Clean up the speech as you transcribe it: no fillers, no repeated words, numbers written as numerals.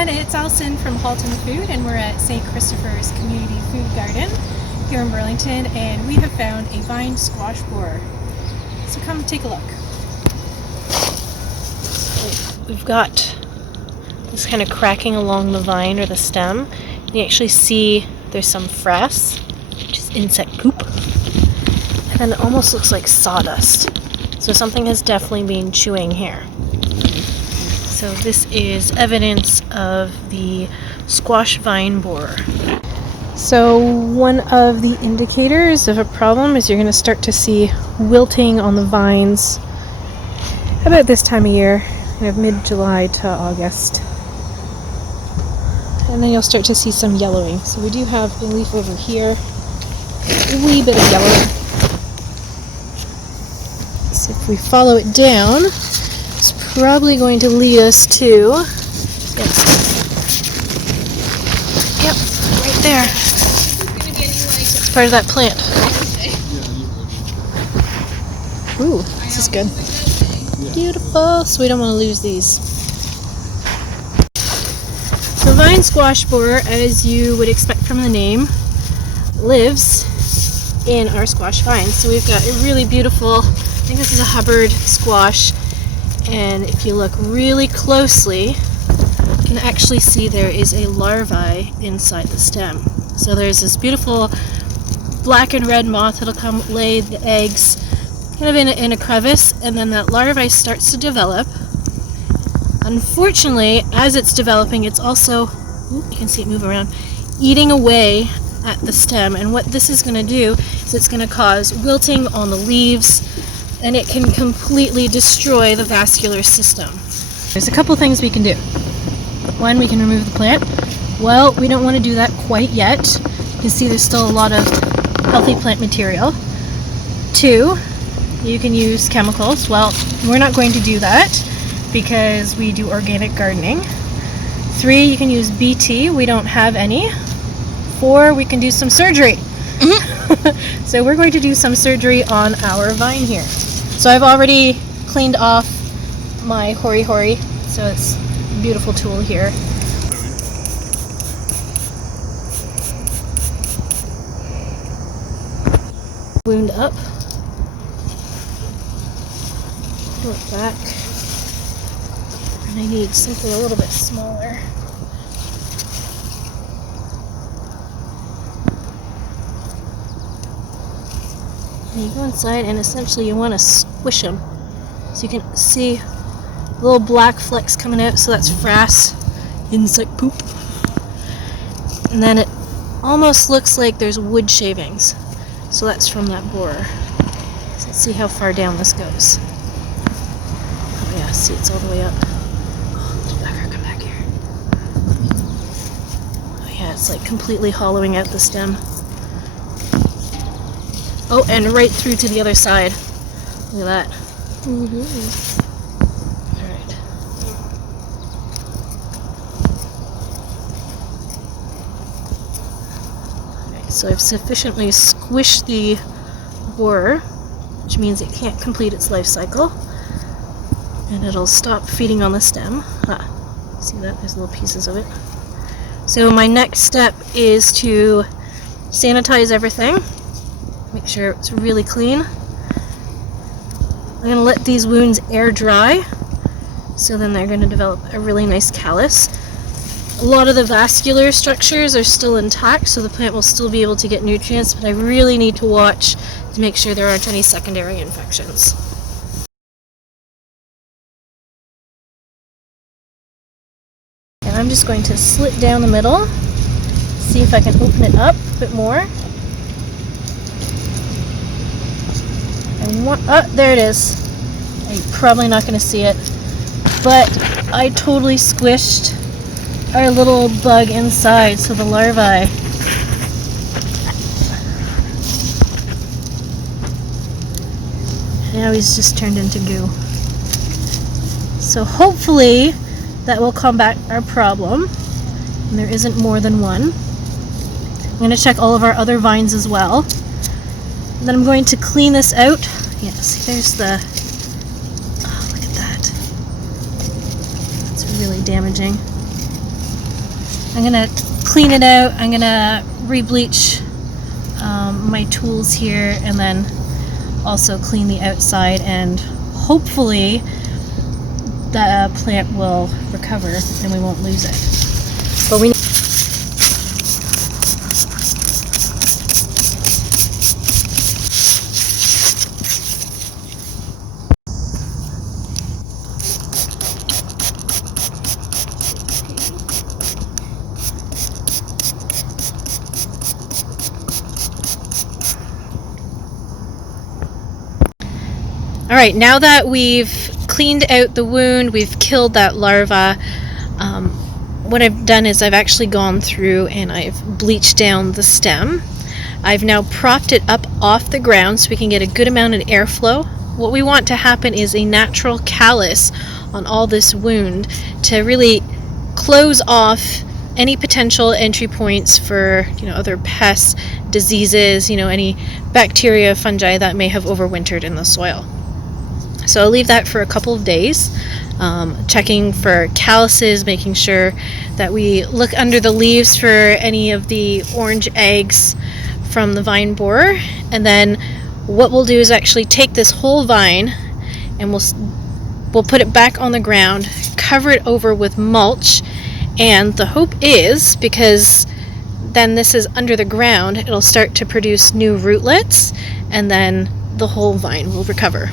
everyone, it's Alison from Halton Food, and we're at St. Christopher's Community Food Garden here in Burlington, and we have found a vine squash borer. So come take a look. We've got this kind of cracking along the vine or the stem. You actually see there's some frass, which is insect poop, and then it almost looks like sawdust. So something has definitely been chewing here. So this is evidence of the squash vine borer. So one of the indicators of a problem is you're going to start to see wilting on the vines about this time of year, kind of mid-July to August. And then you'll start to see some yellowing. So we do have a leaf over here, a wee bit of yellowing. So if we follow it down, it's probably going to lead us to, yep, right there. It's part of that plant. Ooh, this is good. Beautiful. So we don't want to lose these. The vine squash borer, as you would expect from the name, lives in our squash vines. So we've got a really beautiful, I think this is a Hubbard squash. And if you look really closely, you can actually see there is a larvae inside the stem. So there's this beautiful black and red moth that'll come lay the eggs kind of in a crevice, and then that larvae starts to develop. Unfortunately, as it's developing, it's also, you can see it move around, eating away at the stem. And what this is going to do is it's going to cause wilting on the leaves, and it can completely destroy the vascular system. There's a couple things we can do. One, we can remove the plant. Well, we don't want to do that quite yet. You can see there's still a lot of healthy plant material. Two, you can use chemicals. Well, we're not going to do that because we do organic gardening. Three, you can use BT. We don't have any. Four, we can do some surgery. So we're going to do some surgery on our vine here. So I've already cleaned off my hori-hori, so it's a beautiful tool here. Wound up. Put it back. And I need something a little bit smaller. And you go inside, and essentially you want to squish them. So you can see little black flecks coming out, so that's frass, insect poop. And then it almost looks like there's wood shavings. So that's from that borer. So let's see how far down this goes. Oh yeah, see, it's all the way up. Oh, come back here. Oh yeah, it's like completely hollowing out the stem. Oh, and right through to the other side. Look at that. Alright. Okay, so I've sufficiently squished the borer, which means it can't complete its life cycle. And it'll stop feeding on the stem. See that? There's little pieces of it. So my next step is to sanitize everything. Make sure it's really clean. I'm going to let these wounds air dry, so then they're going to develop a really nice callus. A lot of the vascular structures are still intact, so the plant will still be able to get nutrients, but I really need to watch to make sure there aren't any secondary infections. And I'm just going to slit down the middle, see if I can open it up a bit more. There it is. You're probably not going to see it, but I totally squished our little bug inside, so the larvae. Now he's just turned into goo. So hopefully that will combat our problem, and there isn't more than one. I'm going to check all of our other vines as well. And then I'm going to clean this out. Yes, there's the, oh, look at that. That's really damaging. I'm gonna clean it out. I'm gonna re-bleach my tools here, and then also clean the outside, and hopefully the plant will recover and we won't lose it. But we Alright, now that we've cleaned out the wound, we've killed that larva, what I've done is I've actually gone through and I've bleached down the stem. I've now propped it up off the ground so we can get a good amount of airflow. What we want to happen is a natural callus on all this wound to really close off any potential entry points for other pests, diseases, any bacteria, fungi that may have overwintered in the soil. So I'll leave that for a couple of days, checking for calluses, making sure that we look under the leaves for any of the orange eggs from the vine borer. And then what we'll do is actually take this whole vine and we'll put it back on the ground, cover it over with mulch, and the hope is, because then this is under the ground, it'll start to produce new rootlets, and then the whole vine will recover.